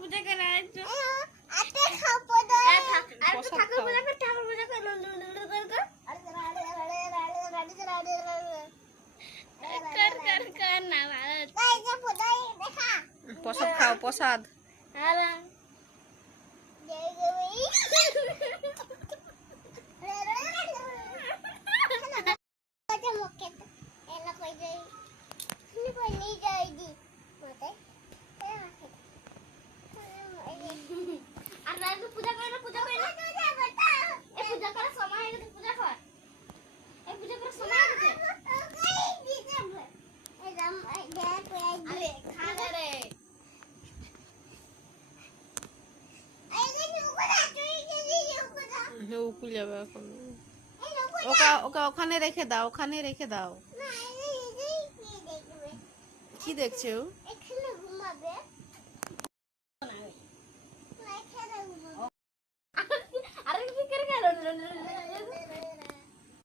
পূজা করে আছো আতে খাবো না আর ঠাকুর পূজা করে ঠাকুর পূজা করে কর না ভালো প্রসাদ খাও প্রসাদ। আলা আর রাত পূজা করে না পূজা করে না এই পূজা করার সময় হয়ে গেছে পূজা কর এই পূজা করার সময় হয়ে গেছে আরে খা না রে উকুল যাবে এখন। ওকে ওকে ওখানে রেখে দাও, ওখানে রেখে দাও। কি দেখছো? এখানে ঘুমাবে।